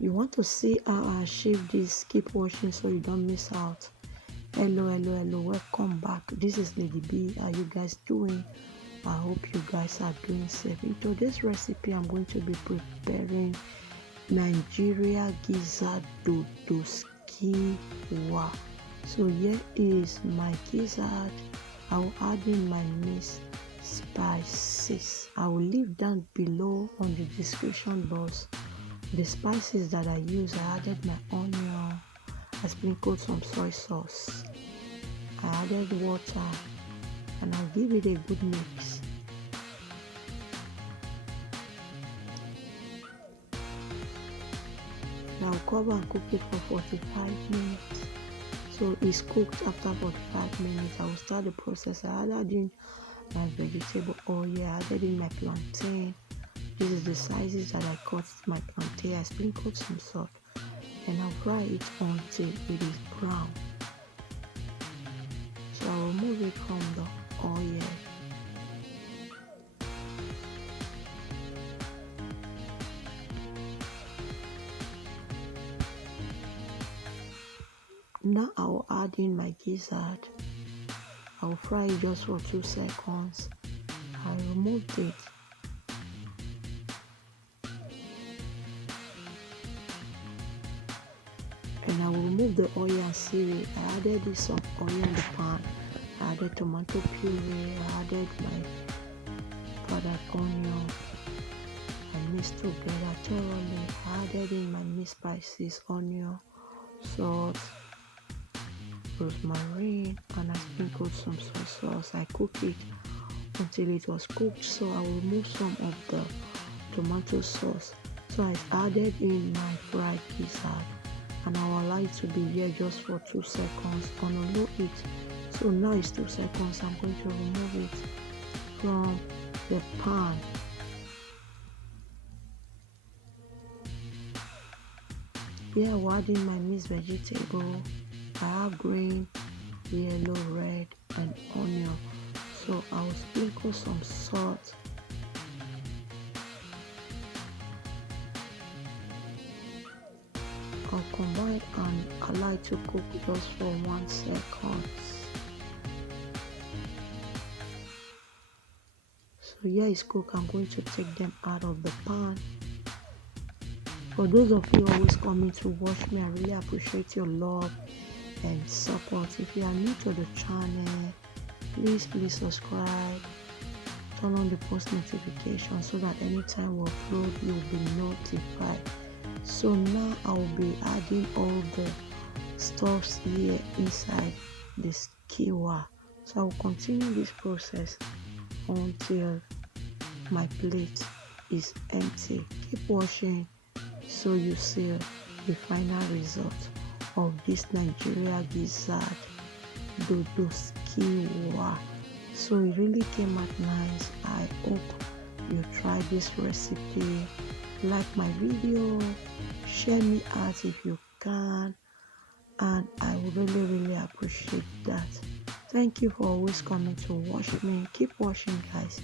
You want to see how I achieve this, keep watching so you don't miss out. Hello, welcome back. This is Lady B. How you guys doing? I hope you guys are doing safe. In today's recipe, I'm going to be preparing Nigerian gizzard skewer. So here is my gizzard. I will add in my mixed spices. I will leave down below on the description box the spices that I use. I added my onion, I sprinkled some soy sauce, I added water, and I'll give it a good mix. I'll cover and cook it for 45 minutes. So it's cooked after 45 minutes. I will start the process. I added in my vegetable oil. I added in my plantain. This is the sizes that I cut my plantain. I sprinkled some salt and I'll fry it until it is brown. So I'll remove it from the oil. Now I'll add in my gizzard. I'll fry it just for 2 seconds. I removed it. And I will remove the oil and sear it. I added some oil in the pan. I added tomato puree. I added my powdered onion. I mixed together thoroughly. I added in my mixed spices, onion, salt, rosemary, and I sprinkled some soy sauce. I cooked it until it was cooked. So I will remove some of the tomato sauce. So I added in my fried gizzard. And I will allow it to be here just for 2 seconds on a low heat. So now it's 2 seconds. I'm going to remove it from the pan. Here I'll add in my mixed vegetable. I have green, yellow, red, and onion. So I will sprinkle some salt. I'll combine and allow it to cook just for 1 second. So here is cooked. I'm going to take them out of the pan. For those of you always coming to watch me, I really appreciate your love and support. If you are new to the channel, please subscribe, turn on the post notification so that anytime we upload you'll be notified. So now I'll be adding all the stuffs here inside the skewer. So I'll continue this process until my plate is empty. Keep watching so you see the final result of this Nigerian gizzard dodo skewer. So it really came out nice. I hope you try this recipe. Like my video, share me out if you can, and I would really appreciate that. Thank you for always coming to watch me. Keep watching, guys,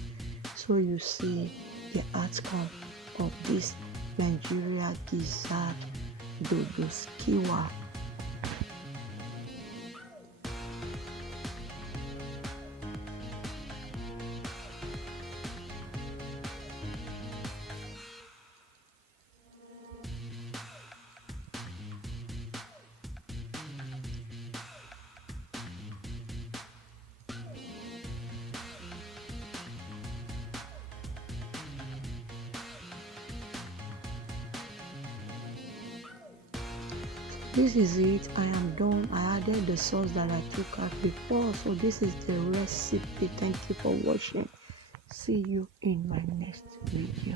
so you see the outcome of this Nigerian gizzard dodo skewer. This is it. I am done. I added the sauce that I took out before. So this is the recipe. Thank you for watching. See you in my next video.